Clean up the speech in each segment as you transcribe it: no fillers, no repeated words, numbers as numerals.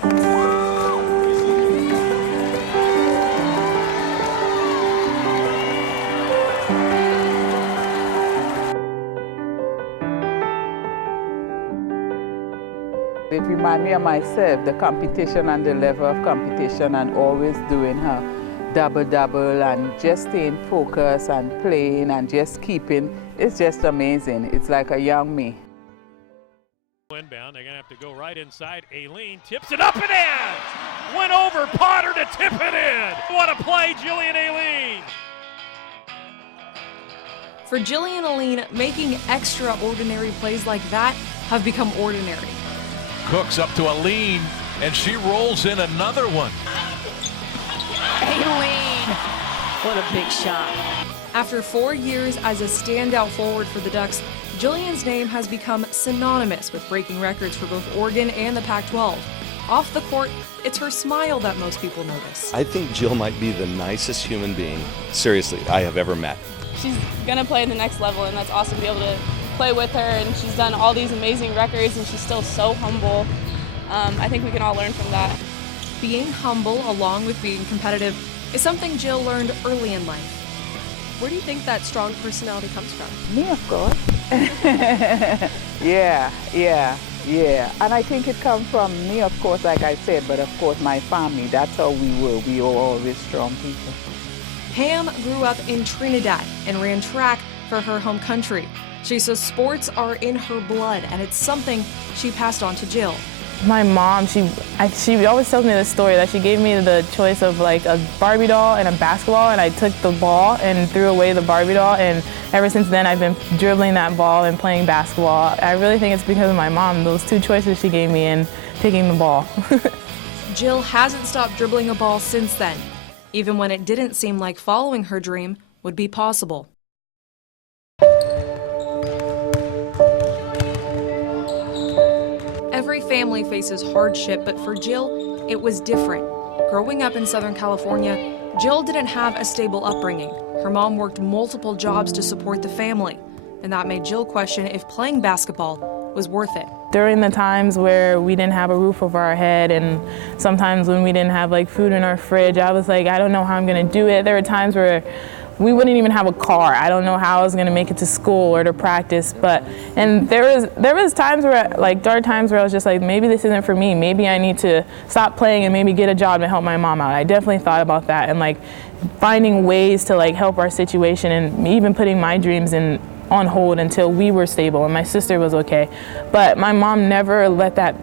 It reminds me of myself, the competition and the level of competition, and always doing her double-double and just staying focused and playing and just keeping. It's just amazing. It's like a young me. Inbound, they're going to have to go right inside. Alleyne tips it up and in! Went over Potter to tip it in! What a play, Jillian Alleyne! For Jillian Alleyne, making extraordinary plays like that have become ordinary. Cooks up to Alleyne, and she rolls in another one. Alleyne, what a big shot. After 4 years as a standout forward for the Ducks, Jillian's name has become synonymous with breaking records for both Oregon and the Pac-12. Off the court, it's her smile that most people notice. I think Jill might be the nicest human being, seriously, I have ever met. She's gonna play at the next level, and that's awesome to be able to play with her, and she's done all these amazing records, and she's still so humble. I think we can all learn from that. Being humble along with being competitive is something Jill learned early in life. Where do you think that strong personality comes from? Me, of course. Yeah. And I think it comes from me, of course, like I said, but of course my family. That's how we were. We were always strong people. Pam grew up in Trinidad and ran track for her home country. She says sports are in her blood, and it's something she passed on to Jill. My mom, she always tells me this story that she gave me the choice of like a Barbie doll and a basketball, and I took the ball and threw away the Barbie doll, and ever since then I've been dribbling that ball and playing basketball. I really think it's because of my mom, those two choices she gave me and taking the ball. Jill hasn't stopped dribbling a ball since then, even when it didn't seem like following her dream would be possible. Every family faces hardship, but for Jill, it was different. Growing up in Southern California, Jill didn't have a stable upbringing. Her mom worked multiple jobs to support the family, and that made Jill question if playing basketball was worth it. During the times where we didn't have a roof over our head, and sometimes when we didn't have like food in our fridge, I was like, I don't know how I'm gonna do it. There were times where we wouldn't even have a car. I don't know how I was gonna make it to school or to practice, and there was times where, like dark times where I was just like, maybe this isn't for me. Maybe I need to stop playing and maybe get a job to help my mom out. I definitely thought about that, and like finding ways to like help our situation, and even putting my dreams on hold until we were stable and my sister was okay. But my mom never let that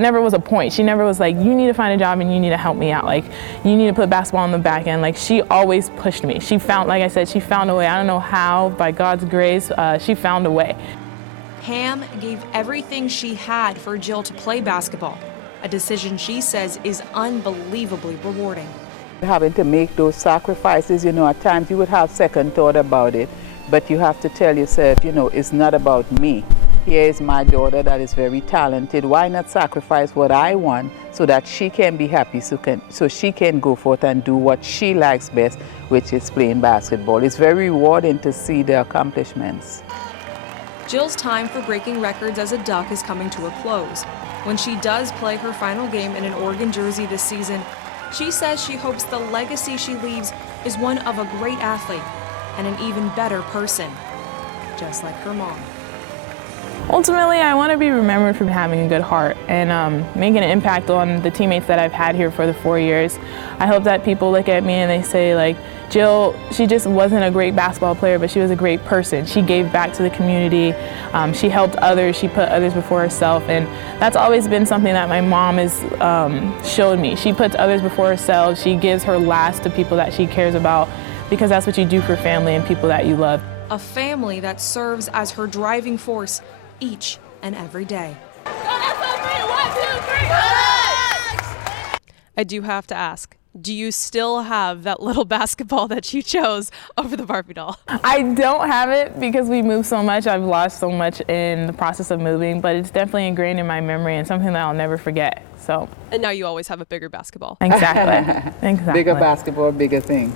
never was a point. She never was like, you need to find a job and you need to help me out. Like, you need to put basketball on the back end. Like, she always pushed me. She found, like I said, she found a way. I don't know how, by God's grace, she found a way. Pam gave everything she had for Jill to play basketball, a decision she says is unbelievably rewarding. Having to make those sacrifices, at times you would have second thought about it. But you have to tell yourself, it's not about me. Here is my daughter that is very talented. Why not sacrifice what I want so that she can be happy, so she can go forth and do what she likes best, which is playing basketball. It's very rewarding to see the accomplishments. Jill's time for breaking records as a Duck is coming to a close. When she does play her final game in an Oregon jersey this season, she says she hopes the legacy she leaves is one of a great athlete and an even better person, just like her mom. Ultimately, I want to be remembered for having a good heart and making an impact on the teammates that I've had here for the 4 years. I hope that people look at me and they say, like, Jill, she just wasn't a great basketball player, but she was a great person. She gave back to the community. She helped others. She put others before herself. And that's always been something that my mom has showed me. She puts others before herself. She gives her last to people that she cares about, because that's what you do for family and people that you love. A family that serves as her driving force each and every day. I do have to ask, do you still have that little basketball that you chose over the Barbie doll? I don't have it because we moved so much. I've lost so much in the process of moving, but it's definitely ingrained in my memory and something that I'll never forget. So. And now you always have a bigger basketball. Exactly. Exactly. Bigger basketball, bigger things.